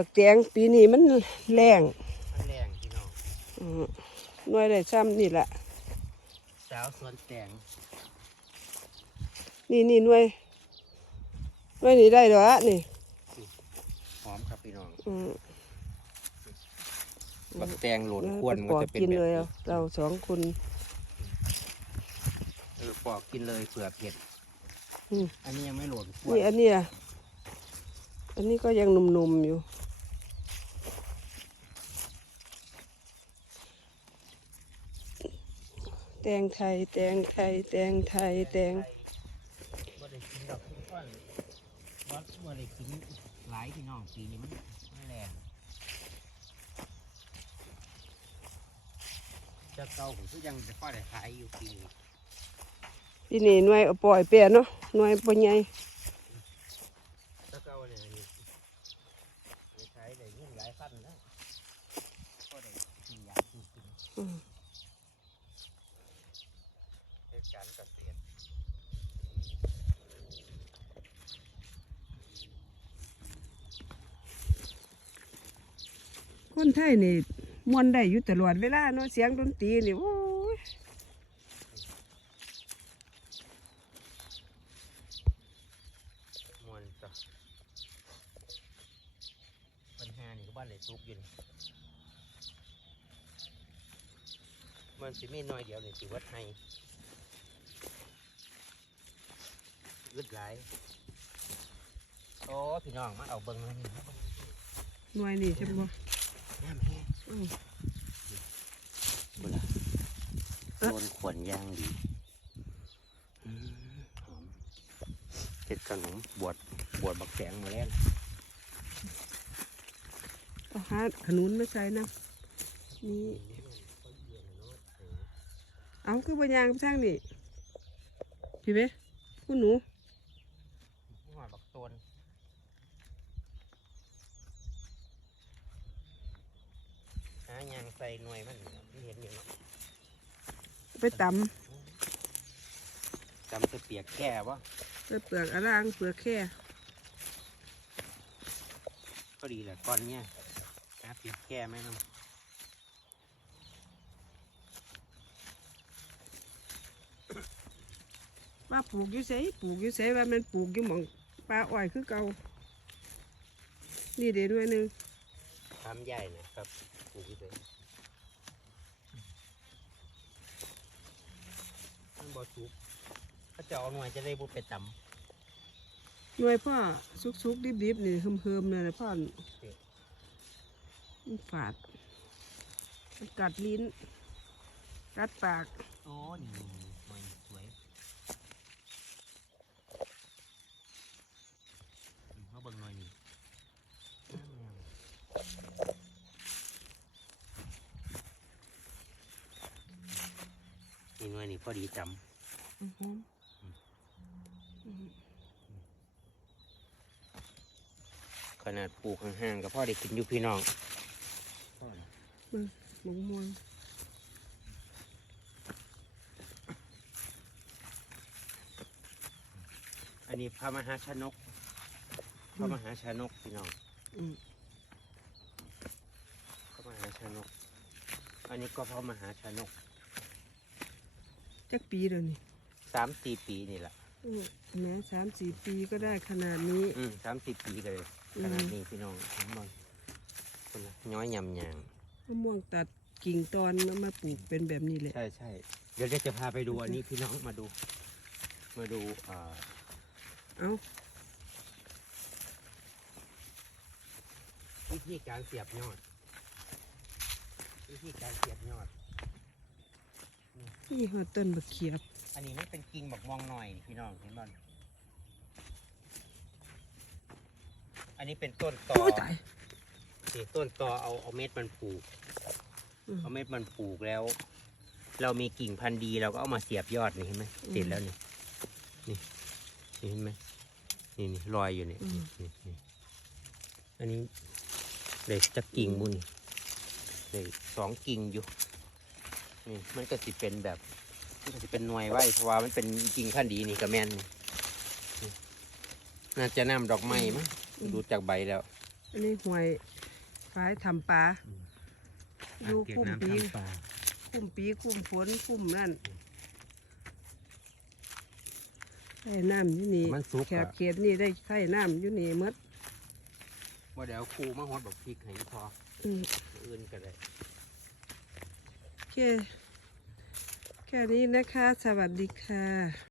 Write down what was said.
บักแตงปีนี้มันแรงมันแรงพี่น้องอืมหน่วยได้ซ้ำนี่แหละสาวสวนแตงนี่นี่หน่วยหน่วยนี่ได้ดอกละนี่หอมครับพี่น้องอืมบักแตงโหลนแล้วควรก็มันปอกจะเป็นกินแบบเลยนี้เอาเราสองคนเออปอกกินเลยเผื่อเผ็ดอืมอันนี้ยังไม่โหลนควรนี่อันเนี้ยอันนี้ก็ยังหนุ่มๆอยู่ ตงไทย แตงไทย แตงไทย แตงบ่ได้กินดอกทุกคนวัดบ่ได้กินหลายพี่น้องปีนี้มันมันแรงจะเก่าผมก็ยังจะพ่อได้ขายอยู่ปีนี้ปีนี้หน่วยปล่อยเปียเนาะหน่วยปใหญ่จะเก่าเนี่ยอันนี้ไปขายได้เงินหลายพันแล้วก็ได้กินอยากกินกินอืม การณ์เกษตรคนไทยนี่มวนได้อยู่ตลอดเวลาเนาะเสียงดนตรีนี่โอ้ยมวนจ้ะปัญหานี่ก็บ้านไหนทุกข์อยู่นี่มันสิมีน้อยเดียวนี่สิวัดให้ อึดหลายโอ้พี่น้องมาเอาเบิ้งมานี่หน่วยนี่ใช่ปะน้ำแห้งอืมบุละโดนขวนย่างดีอืมหอมเห็ดขนมบวชบวชบักแสงมาแล้วเอาหาขนุนมาใส่นะนี่เอาคือบางอย่างทางนี่พี่เบ้คุณหนู ตนหายางใส่หน่วยมันนี่เห็นอยู่เนาะไปตจำจะเปียกแก่วะำไปเปลือกอะลางเปลือกแค่ก็ดีแหละก้อนเนี้ยหาเปียกแก่ไหมน้ว่าปลูกอยู่ไสปลูกอยู่ไสว่ามันปลูกอยู่หมอง ปลาอ้อยคือเก่านี่เดี๋ยวด้วยหนึงำทำใหญ่นะครับปลูกเลยมันบ่สุกเขาจะเอาหน่วยจะได้บุไปตหน่วยพ่อสุกๆดิบๆนี่เฮิมๆนั่นแหละพ่อมันฝาดมันกัดลิ้น กัดปากำโอ้นี่หน่วยสวยอืมเขาเบิ่งหน่อยนี่นี่ หน่วยนี่พอดีจำอื้อหือขนาดปลูกห่างๆก็พ่อได้กินอยู่พี่น้องมะม่วงอันนี้พระมหาชนก พระมหาชนกพี่น้องอืมพระมหาชนก อันนี้ก็พระมหาชนก จักปีเดี๋ยวนี้สามสี่ปีนี่แหละอืมแม้สามสี่ปีก็ได้ขนาดนี้ อืมสามสี่ปีกันเลยอืขมนาดนี้พี่น้องเห็นบอลคนละย้อยยำยาง มะม่วงตัดกิ่งตอนแล้วมาปลูกเป็นแบบนี้เลยใช่ใช่เดี๋ยวจะพาไปดูอันนี้พี่น้องมาดู มาดูอ่าเอาวิธีการเสียบยอด วิธีการเสียบยอด นี่หอดต้นบักเขียบ อันนี้มันเป็นกิ่งบักมองหน่อยนี่พี่น้องเห็นบอลอันนี้เป็นต้นตอโอ้ยตายนี่ต้นตอเอาเอาเม็ดมันปลูก อืม เอาเม็ดมันปลูกแล้ว เรามีกิ่งพันธุ์ดีเราก็เอามาเสียบยอดนี่เห็นไหมอืมเสร็จแล้วนี่นี่นี่เห็นไหมนี่นี่รอยอยู่นี่อืม นี่นี่อันนี้เลยจะกิ่งบุญเลยสองกิ่งอยู่ นี่มันก็สิเป็นแบบมันก็สิเป็นหน่วยไว้เพราะว่ามันเป็นกิ่งพันธุ์ดีนี่กระแมนนี่นี่น่าจะนำดอกไม้มั้งดูจากใบแล้ว อันนี้ห่วยฟ้ายทำปลา อยู่เก็บคุ้มน้ำปีทำปลาคุ้มปีคุ้มฝนคุ้มนั่นใส่น้ำอยู่นี่มันสุกแคบอะเขตนี่ได้ใส่น้ำอยู่นี่หมดว่าเดี๋ยวครูมาฮอดบอกพริกให้พออืม อื่นก็ได้แค่ แค่นี้นะคะ สวัสดีค่ะ